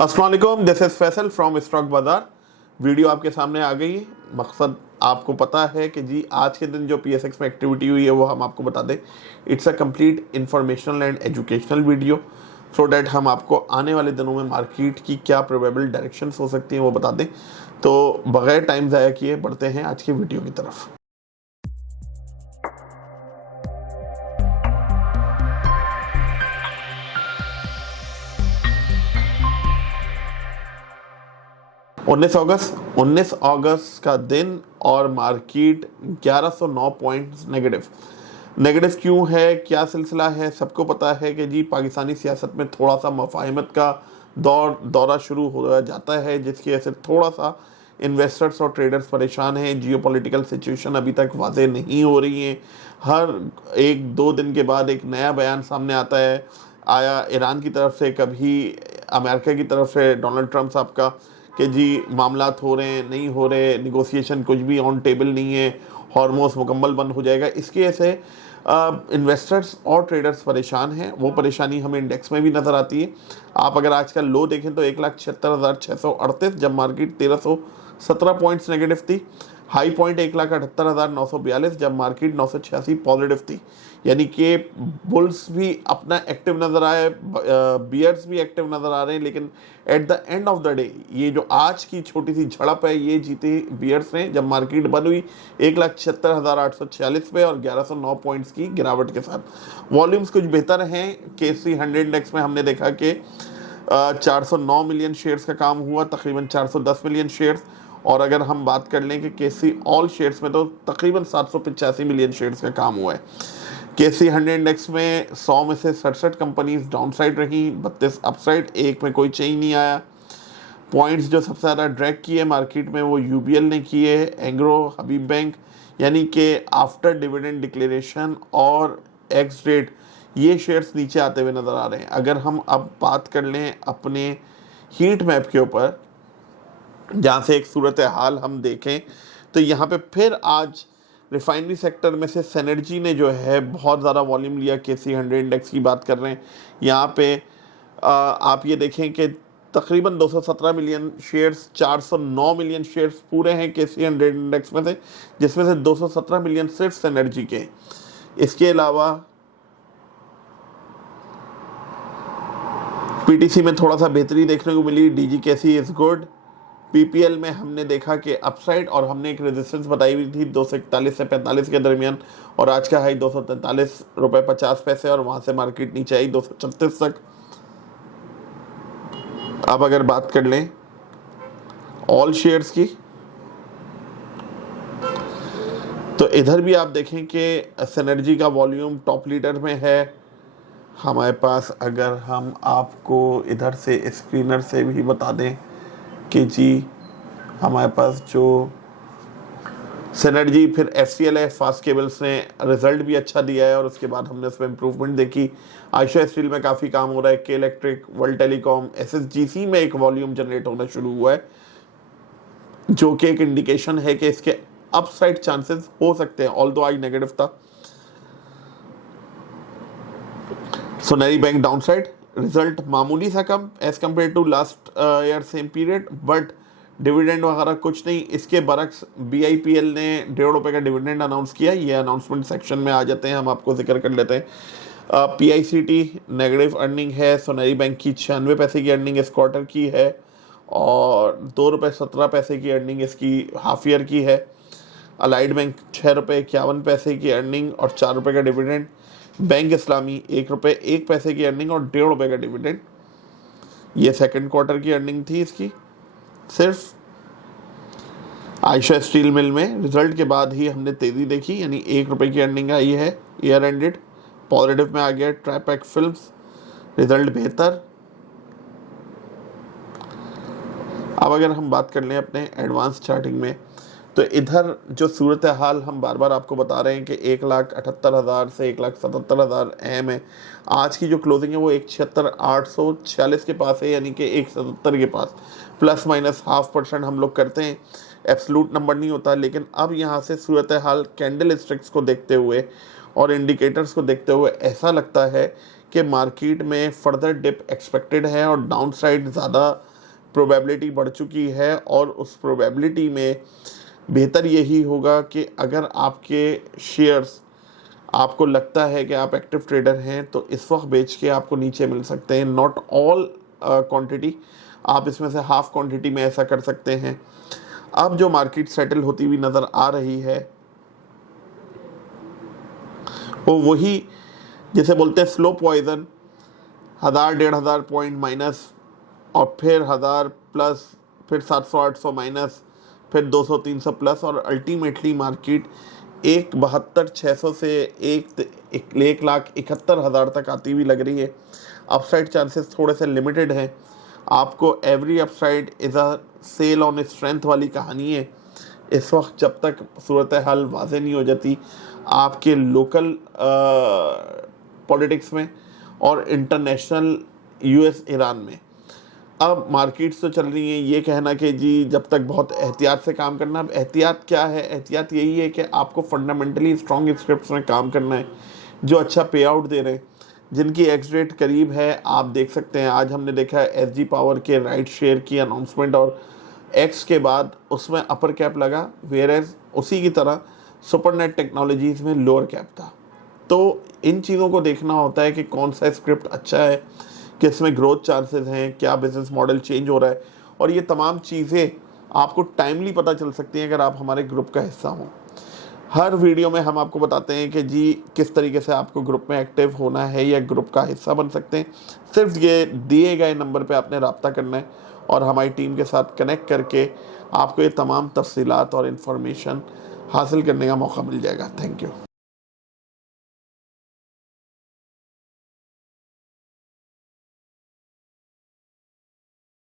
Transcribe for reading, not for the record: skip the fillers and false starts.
अस्सलाम वालेकुम, this is Faisal from stock बाज़ार। वीडियो आपके सामने आ गई। मकसद आपको पता है कि जी आज के दिन जो पीएसएक्स में एक्टिविटी हुई है वो हम आपको बता दें। It's a complete informational and educational video so that हम आपको आने वाले दिनों में मार्केट की क्या प्रोबेबल डायरेक्शंस हो सकती हैं वो बता दें। तो बगैर टाइम ज़ाया किए बढ़ते हैं आज की वीडियो की तरफ। उन्नीस अगस्त का दिन और मार्केट 1109 पॉइंट्स नेगेटिव क्यों है, क्या सिलसिला है। सबको पता है कि जी पाकिस्तानी सियासत में थोड़ा सा मफाहिमत का दौरा शुरू हो जाता है, जिसकी वजह से थोड़ा सा इन्वेस्टर्स और ट्रेडर्स परेशान हैं। जियोपॉलिटिकल सिचुएशन अभी तक वाज़ेह नहीं हो रही है। हर एक दो दिन के बाद एक नया बयान सामने आता है, आया ईरान की तरफ से, कभी अमेरिका की तरफ से डोनाल्ड ट्रंप साहब का, कि जी मामलात हो रहे हैं, नहीं हो रहे, निगोसिएशन कुछ भी ऑन टेबल नहीं है, हॉर्मोस मुकम्मल बंद हो जाएगा। इसकी वजह से इन्वेस्टर्स और ट्रेडर्स परेशान हैं। वो परेशानी हमें इंडेक्स में भी नज़र आती है। आप अगर आज का लो देखें तो 1,76,638, जब मार्केट 1,317 पॉइंट्स नेगेटिव थी। हाई पॉइंट 1,78,942, जब मार्केट 986 पॉजिटिव थी। यानी कि बुल्स भी अपना एक्टिव नज़र आए, बियर्स भी एक्टिव नज़र आ रहे हैं, लेकिन at the end of the day ये जो आज की छोटी सी झड़प है ये जीते बियर्स ने, जब मार्केट बंद हुई 1,76,846 पे और 1,109 पॉइंट्स की गिरावट के साथ। वॉल्यूम्स कुछ बेहतर हैं। KSE 100 इंडेक्स में हमने देखा कि 409 मिलियन शेयर्स का काम हुआ, तकरीबन 410 मिलियन शेयर्स। और अगर हम बात कर लें कि KSE ऑल शेयर्स में तो तकरीबन 785 मिलियन शेयर्स का काम हुआ है। KSE 100 इंडेक्स में 100 में से 67 कंपनीज डाउन साइड रही, 32 अपसाइड, एक में कोई चेंज नहीं आया। पॉइंट्स जो सबसे ज़्यादा ड्रैग किए मार्केट में वो UBL ने किए, एंग्रो, हबीब बैंक, यानी कि आफ्टर डिविडेंड डिक्लेरेशन और एक्स डेट ये शेयर्स नीचे आते हुए नज़र आ रहे हैं। अगर हम अब बात कर लें अपने हीट मैप के ऊपर, जहाँ से एक सूरत हाल हम देखें, तो यहाँ पे फिर आज रिफाइनरी सेक्टर में से सेनर्जी ने जो है बहुत ज़्यादा वॉल्यूम लिया। KSE 100 इंडेक्स की बात कर रहे हैं यहाँ पे, आप ये देखें कि तकरीबन 217 मिलियन शेयर्स, 409 मिलियन शेयर्स पूरे हैं KSE 100 इंडेक्स में से, जिसमें से 217 मिलियन सिर्फ सेनर्जी के। इसके अलावा PTC में थोड़ा सा बेहतरी देखने को मिली। DG KSE is good. PPL में हमने देखा कि अपसाइड, और हमने एक रेजिस्टेंस बताई हुई थी 241 से 45 के दरमियान, और आज का हाई 243 रुपये 50 पैसे, और वहाँ से मार्केट नीचे आई 236 तक। अब अगर बात कर लें ऑल शेयर्स की, तो इधर भी आप देखें कि सेनर्जी का वॉल्यूम टॉप लीडर में है हमारे पास। अगर हम आपको इधर से स्क्रीनर से भी बता दें कि जी हमारे पास जो सिनर्जी, फिर FCL है, फास्ट केबल्स ने रिजल्ट भी अच्छा दिया है और उसके बाद हमने उसमें इम्प्रूवमेंट देखी। आयशा स्टील में काफ़ी काम हो रहा है, के इलेक्ट्रिक, वर्ल्ड टेलीकॉम, SSGC में एक वॉल्यूम जनरेट होना शुरू हुआ है, जो कि एक इंडिकेशन है कि इसके अपसाइड चांसेस हो सकते हैं, ऑल्दो आज नेगेटिव था। सोनारी बैंक डाउन साइड, रिजल्ट मामूली सा कम as compare to last year same period, but dividend वगैरह कुछ नहीं। इसके बरक्स BIPL ने ₹1.5 का डिविडेंड अनाउंस किया। ये अनाउंसमेंट सेक्शन में आ जाते हैं, हम आपको जिक्र कर लेते हैं। PICT नेगेटिव अर्निंग है। सोनारी बैंक की 96 पैसे की अर्निंग इस क्वार्टर की है, और ₹2.17 की अर्निंग इसकी हाफ ईयर की है। अलाइड बैंक ₹6.51 की अर्निंग और ₹4 का डिविडेंड। बैंक इस्लामी ₹1.01 की अर्निंग और ₹1.5 का डिविडेंड। ये सेकंड क्वार्टर की अर्निंग थी इसकी। सिर्फ आयशा स्टील मिल में रिजल्ट के बाद ही हमने तेज़ी देखी, यानी ₹1 की अर्निंग आई है। ईयर एंडेड पॉजिटिव में आ गया। ट्राइपैक फिल्म्स रिजल्ट बेहतर। अब अगर हम बात कर लें अपने एडवांस चार्टिंग में, तो इधर जो सूरत हाल हम बार बार आपको बता रहे हैं कि 1,78,000 से 1,77,000 अहम है। आज की जो क्लोजिंग है वो 1,76,846 के पास है, यानी कि 1,77 के पास, प्लस माइनस 0.5% हम लोग करते हैं। एब्सोल्यूट नंबर नहीं होता, लेकिन अब यहाँ से सूरत हाल कैंडल स्टिक्स को देखते हुए और इंडिकेटर्स को देखते हुए ऐसा लगता है कि मार्केट में फर्दर डिप एक्सपेक्टेड है और डाउनसाइड ज़्यादा प्रोबेबिलिटी बढ़ चुकी है, और उस प्रोबेबिलिटी में बेहतर यही होगा कि अगर आपके शेयर्स आपको लगता है कि आप एक्टिव ट्रेडर हैं तो इस वक्त बेच के आपको नीचे मिल सकते हैं। नॉट ऑल क्वांटिटी, आप इसमें से हाफ क्वांटिटी में ऐसा कर सकते हैं। अब जो मार्केट सेटल होती हुई नज़र आ रही है वो वही जिसे बोलते हैं स्लो पॉइजन, 1000-1500 पॉइंट माइनस, और फिर 1000 प्लस, फिर 700-800 माइनस, फिर 200-300 प्लस, और अल्टीमेटली मार्केट 1,72,600 से 1,71,000 तक आती हुई लग रही है। अपसाइड चांसेस थोड़े से लिमिटेड हैं। आपको every upside is a sell on strength वाली कहानी है। इस वक्त जब तक सूरत हाल वाज़ेह नहीं हो जाती आपके लोकल पॉलिटिक्स में और इंटरनेशनल यूएस ईरान में, अब मार्केट्स तो चल रही हैं ये कहना कि जी जब तक बहुत एहतियात से काम करना। अब एहतियात क्या है? एहतियात यही है कि आपको फंडामेंटली स्ट्रॉन्ग स्क्रिप्ट्स में काम करना है जो अच्छा पे आउट दे रहे हैं, जिनकी एक्स रेट करीब है। आप देख सकते हैं आज हमने देखा है एसजी पावर के राइट शेयर की अनाउंसमेंट और एक्स के बाद उसमें अपर कैप लगा, वेयरएज उसी की तरह सुपरनेट टेक्नोलॉजीज़ में लोअर कैप था। तो इन चीज़ों को देखना होता है कि कौन सा स्क्रिप्ट अच्छा है, किसमें ग्रोथ चांसेस हैं, क्या बिजनेस मॉडल चेंज हो रहा है, और ये तमाम चीज़ें आपको टाइमली पता चल सकती हैं अगर आप हमारे ग्रुप का हिस्सा हों। हर वीडियो में हम आपको बताते हैं कि जी किस तरीके से आपको ग्रुप में एक्टिव होना है या ग्रुप का हिस्सा बन सकते हैं। सिर्फ ये दिए गए नंबर पे आपने रब्ता करना है और हमारी टीम के साथ कनेक्ट करके आपको ये तमाम तफसीलात और इन्फॉर्मेशन हासिल करने का मौका मिल जाएगा। Thank you.